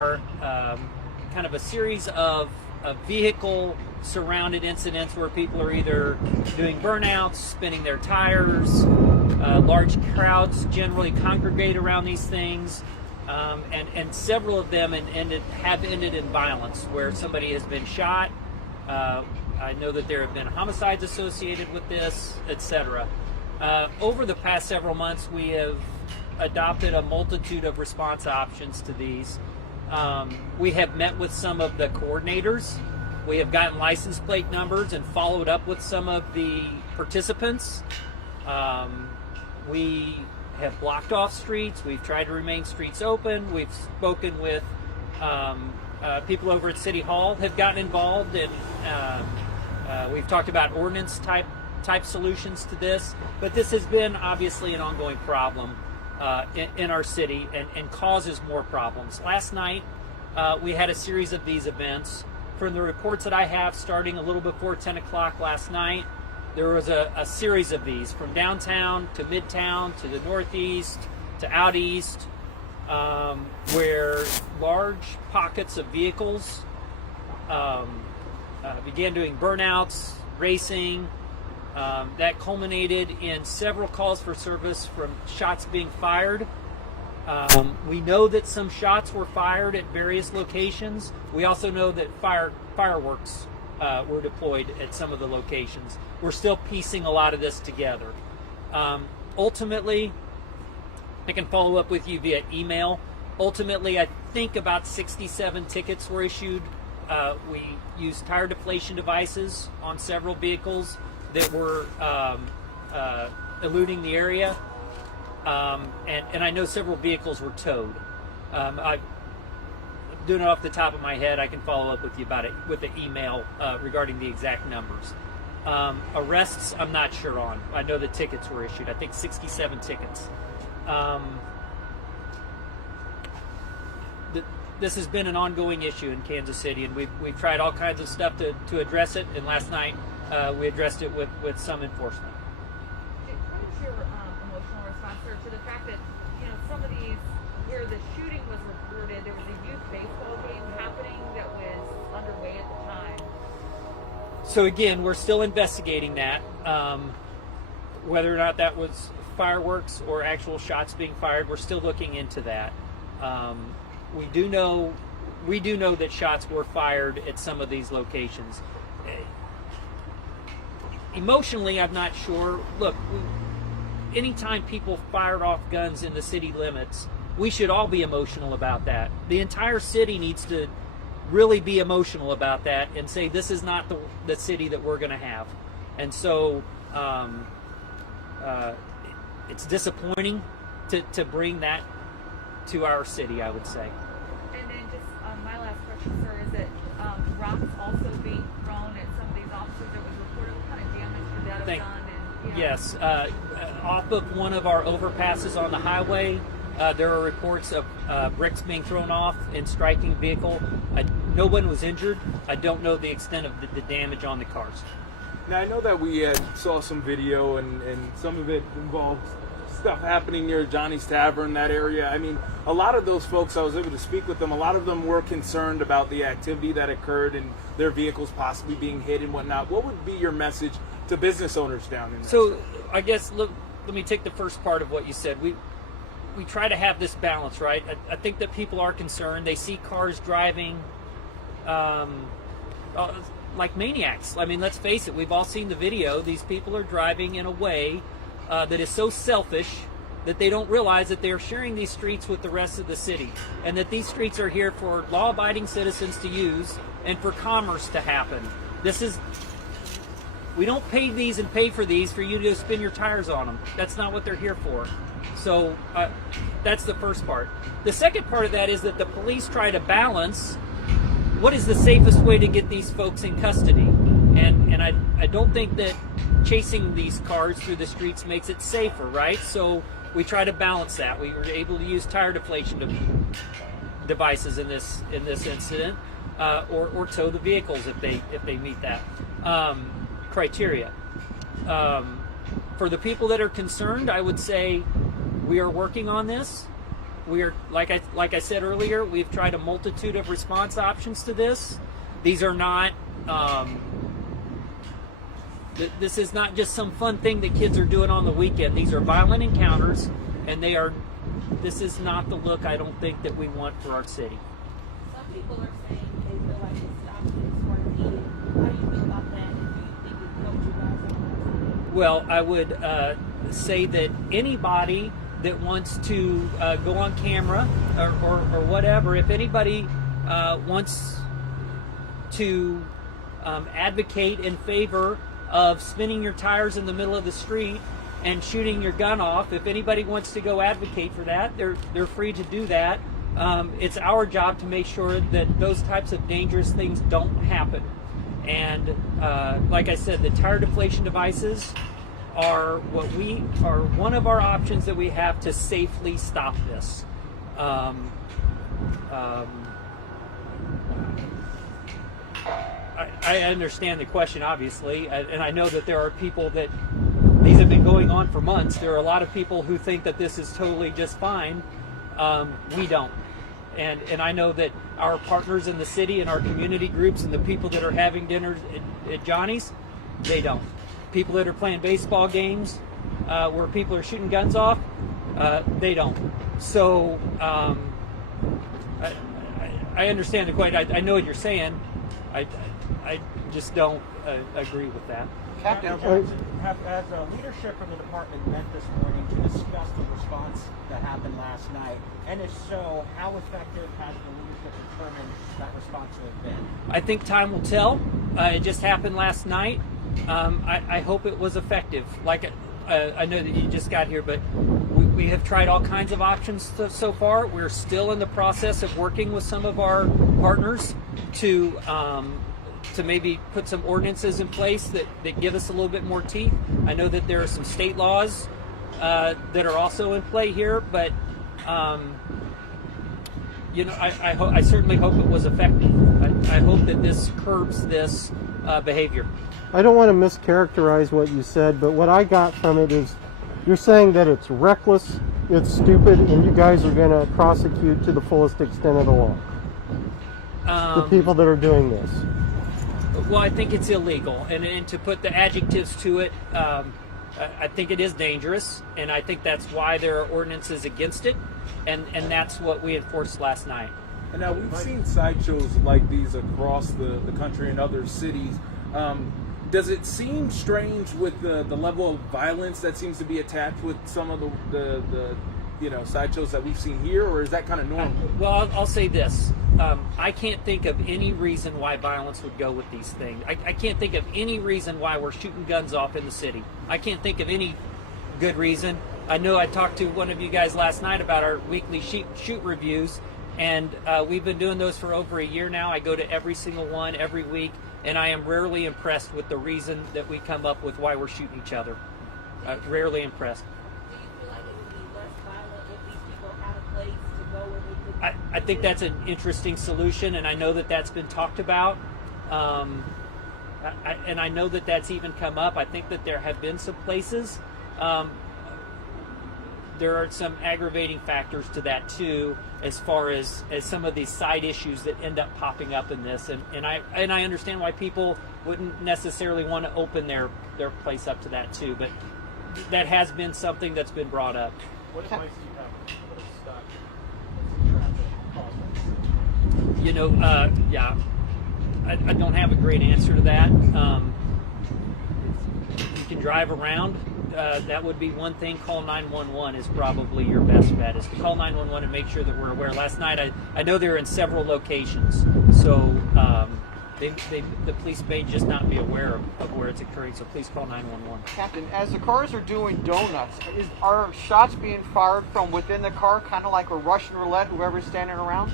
Kind of a series of vehicle surrounded incidents where people are either doing burnouts, spinning their tires. Large crowds generally congregate around these things, and several of them have ended in violence where somebody has been shot. I know that there have been homicides associated with this, etc. Over the past several months, we have adopted a multitude of response options to these. We have met with some of the coordinators. We have gotten license plate numbers and followed up with some of the participants. We have blocked off streets. We've tried to remain streets open. We've spoken with people over at City Hall, have gotten involved, and we've talked about ordinance type solutions to this. But this has been obviously an ongoing problem in our city and causes more problems. Last night, we had a series of these events. From the reports that I have, starting a little before 10 o'clock last night, there was a series of these from downtown to midtown to the northeast to out east, where large pockets of vehicles began doing burnouts, racing. That culminated in several calls for service from shots being fired. We know that some shots were fired at various locations. We also know that fireworks were deployed at some of the locations. We're still piecing a lot of this together. Ultimately, I can follow up with you via email. Ultimately, I think about 67 tickets were issued. We used tire deflation devices on several vehicles that were eluding the area. And I know several vehicles were towed. I'm doing it off the top of my head. I can follow up with you about it with the email regarding the exact numbers. Arrests, I'm not sure on. I know the tickets were issued. I think 67 tickets. This has been an ongoing issue in Kansas City, and we've tried all kinds of stuff to address it. And last night we addressed it with some enforcement. What is your emotional response, sir, to the fact that, some of these, where the shooting was reported, there was a youth baseball game happening that was underway at the time? So again, we're still investigating that, whether or not that was fireworks or actual shots being fired. We're still looking into that. We do know that shots were fired at some of these locations. Emotionally, I'm not sure. Look, anytime people fired off guns in the city limits, we should all be emotional about that. The entire city needs to really be emotional about that and say this is not the city that we're going to have. And so it's disappointing to bring that to our city, I would say. And then just my last question, sir, is that rocks also being thrown at some of these officers that was reported. What kind of damage could that have done? And, Yes, off of one of our overpasses on the highway, there are reports of bricks being thrown off and striking vehicle. No one was injured. I don't know the extent of the damage on the cars. Now, I know that we saw some video, and some of it involves stuff happening near Johnny's Tavern, that area. I mean, a lot of those folks, I was able to speak with them, a lot of them were concerned about the activity that occurred and their vehicles possibly being hit and whatnot. What would be your message to business owners down in there? So, I guess, look, let me take the first part of what you said. We try to have this balance, right? I think that people are concerned. They see cars driving like maniacs. I mean, let's face it, we've all seen the video. These people are driving in a way that is so selfish that they don't realize that they're sharing these streets with the rest of the city, and that these streets are here for law-abiding citizens to use and for commerce to happen. We don't pay these and pay for these for you to spin your tires on them. That's not what they're here for. So that's the first part. The second part of that is that the police try to balance what is the safest way to get these folks in custody. And I don't think that chasing these cars through the streets makes it safer, right? So we try to balance that. We were able to use tire deflation devices in this incident, or tow the vehicles if they meet that criteria. For the people that are concerned, I would say we are working on this. we're like I said earlier, we've tried a multitude of response options to this. These are not. This is not just some fun thing that kids are doing on the weekend. These are violent encounters, and they are. This is not the look I don't think that we want for our city. Some people are saying they feel like it stops things more needed. How do you feel about that? And do you think it helped you guys? Well, I would say that anybody that wants to go on camera or whatever, if anybody wants to advocate in favor of spinning your tires in the middle of the street and shooting your gun off, if anybody wants to go advocate for that, they're free to do that. It's our job to make sure that those types of dangerous things don't happen. And like I said, the tire deflation devices are one of our options that we have to safely stop this. I understand the question, obviously, and I know that there are people that these have been going on for months. There are a lot of people who think that this is totally just fine. We don't. And I know that our partners in the city and our community groups and the people that are having dinner at Johnny's, they don't. People that are playing baseball games where people are shooting guns off, they don't. So I understand the question. I know what you're saying. I just don't agree with that. Captain Johnson, has leadership from the department met this morning to discuss the response that happened last night? And if so, how effective has the leadership determined that response to have been? I think time will tell. It just happened last night. I hope it was effective. Like I know that you just got here, but we have tried all kinds of options so far. We're still in the process of working with some of our partners to maybe put some ordinances in place that give us a little bit more teeth. I know that there are some state laws that are also in play here, but I certainly hope it was effective. I hope that this curbs this behavior. I don't want to mischaracterize what you said, but what I got from it is you're saying that it's reckless, it's stupid, and you guys are going to prosecute to the fullest extent of the law. The people that are doing this. Well, I think it's illegal, and to put the adjectives to it, I think it is dangerous, and I think that's why there are ordinances against it, and that's what we enforced last night. And now we've seen sideshows like these across the country and other cities. Does it seem strange with the level of violence that seems to be attached with some of the sideshows that we've seen here, or is that kind of normal? Well, I'll say this. I can't think of any reason why violence would go with these things. I can't think of any reason why we're shooting guns off in the city. I can't think of any good reason. I know I talked to one of you guys last night about our weekly shoot reviews, and we've been doing those for over a year now. I go to every single one every week, and I am rarely impressed with the reason that we come up with why we're shooting each other. Rarely impressed. Do you feel like it would be less violent if these people had a place to go where they could? I think that's an interesting solution, and I know that that's been talked about. And I know that that's even come up. I think that there have been some places. There are some aggravating factors to that too, as far as some of these side issues that end up popping up in this. And I understand why people wouldn't necessarily want to open their place up to that too. But that has been something that's been brought up. What advice do you have for traffic? Yeah, I don't have a great answer to that. You can drive around. That would be one thing. Call 911 is probably your best bet, is to call 911 and make sure that we're aware. Last night, I know they're in several locations, so the police may just not be aware of where it's occurring, so please call 911. Captain, as the cars are doing donuts, are shots being fired from within the car, kind of like a Russian roulette, whoever's standing around?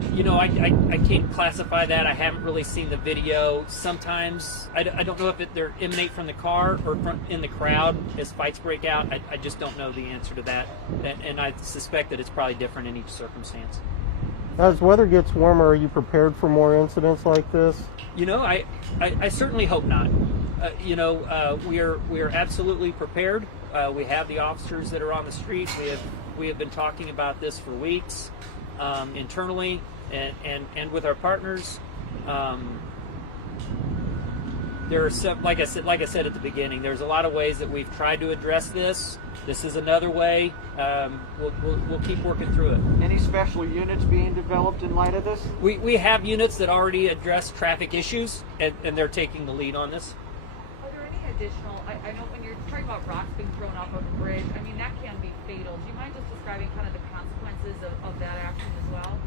I can't classify that. I haven't really seen the video. Sometimes, I don't know if they're emanate from the car or in the crowd as fights break out. I just don't know the answer to that. And I suspect that it's probably different in each circumstance. As weather gets warmer, are you prepared for more incidents like this? I certainly hope not. We are absolutely prepared. We have the officers that are on the streets. We have We have been talking about this for weeks internally and with our partners. There are some, like I said at the beginning, there's a lot of ways that we've tried to address this. This is another way. We'll keep working through it. Any special units being developed in light of this? We have units that already address traffic issues, and they're taking the lead on this. Are there any additional, I know when you're talking about rocks being thrown off of a bridge, I mean, that can be fatal. Do you mind just describing kind of the consequences of that action as well?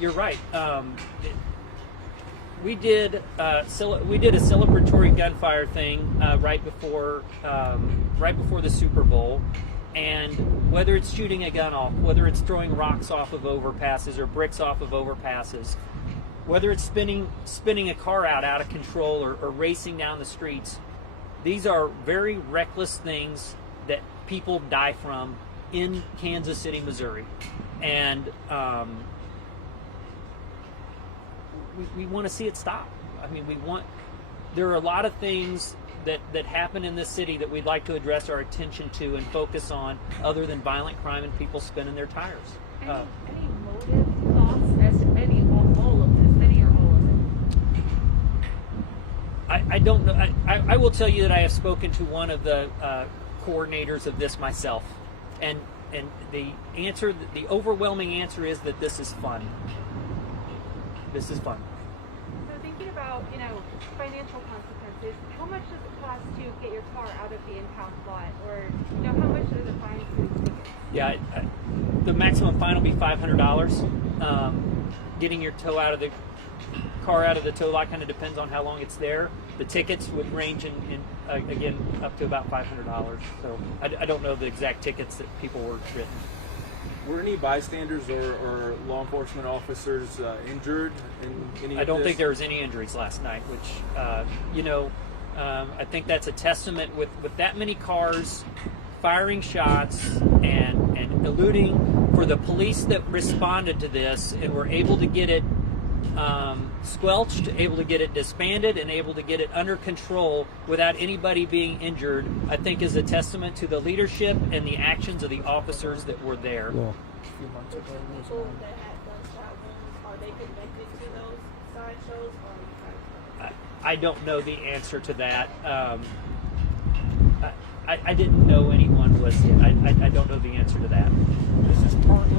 You're right. We did a celebratory gunfire thing right before the Super Bowl, and whether it's shooting a gun off, whether it's throwing rocks off of overpasses or bricks off of overpasses, whether it's spinning a car out of control or racing down the streets, these are very reckless things that people die from in Kansas City, Missouri, and we want to see it stop. I mean, there are a lot of things that happen in this city that we'd like to address our attention to and focus on, other than violent crime and people spinning their tires. Any motive thoughts as to all of this, any or all of it? I don't know. I will tell you that I have spoken to one of the coordinators of this myself, and the overwhelming answer is that this is fun. This is fun. So thinking about, financial consequences, how much does it cost to get your car out of the impound lot? Or, how much are the fines for these tickets? Yeah, the maximum fine will be $500. Getting your car out of the tow lot kind of depends on how long it's there. The tickets would range in again, up to about $500. So I don't know the exact tickets that people were written. Were any bystanders or law enforcement officers injured in any of I don't this? think there was any injuries last night, which, I think that's a testament with that many cars firing shots and eluding, for the police that responded to this and were able to get it squelched, able to get it disbanded, and able to get it under control without anybody being injured, I think is a testament to the leadership and the actions of the officers that were there. Yeah. People that had gunshot wounds, are they connected to those sideshows? Or I don't know the answer to that. I didn't know anyone was hit. I don't know the answer to that. This is partly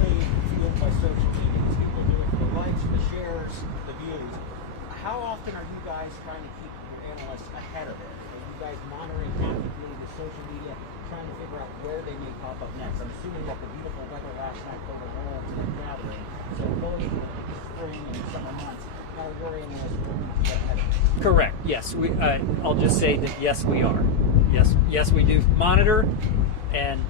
fueled by social media. People do it for the likes, the shares, the views. How often are you guys trying to keep your analysts ahead of it? Are you guys monitoring actively the social media, trying to figure out where they may pop up next? I'm assuming that the beautiful weather last night played a role in the gathering. So going into the spring and summer months, how are your analysts going to get ahead of it? Correct. Yes. I'll just say that yes, we are. Yes, we do monitor, and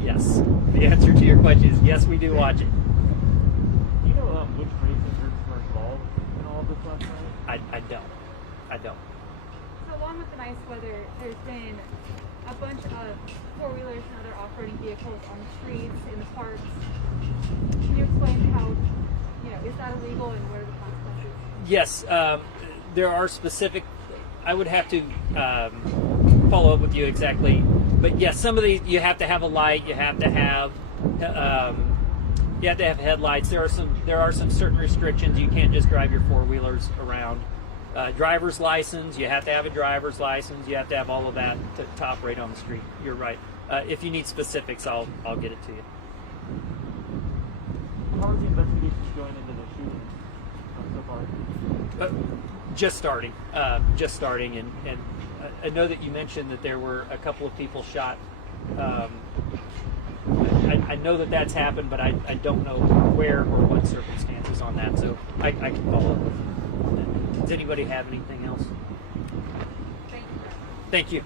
yes. The answer to your question is yes, we do watch it. Do you know which racing groups were involved in all of this last night? I don't. So along with the nice weather, there's been a bunch of four-wheelers and other off-roading vehicles on the streets, in the parks. Can you explain how, is that illegal and what are the consequences? Yes, there are specific. I would have to follow up with you exactly, but yes, some of these you have to have a light. You have to have headlights. There are some certain restrictions. You can't just drive your four-wheelers around. Driver's license. You have to have a driver's license. You have to have all of that to operate on the street. You're right. If you need specifics, I'll get it to you. How are the investigations going into the shooting so far? Just starting, and I know that you mentioned that there were a couple of people shot. I know that that's happened, but I don't know where or what circumstances on that, so I can follow up with you. Does anybody have anything else? Thank you. Thank you.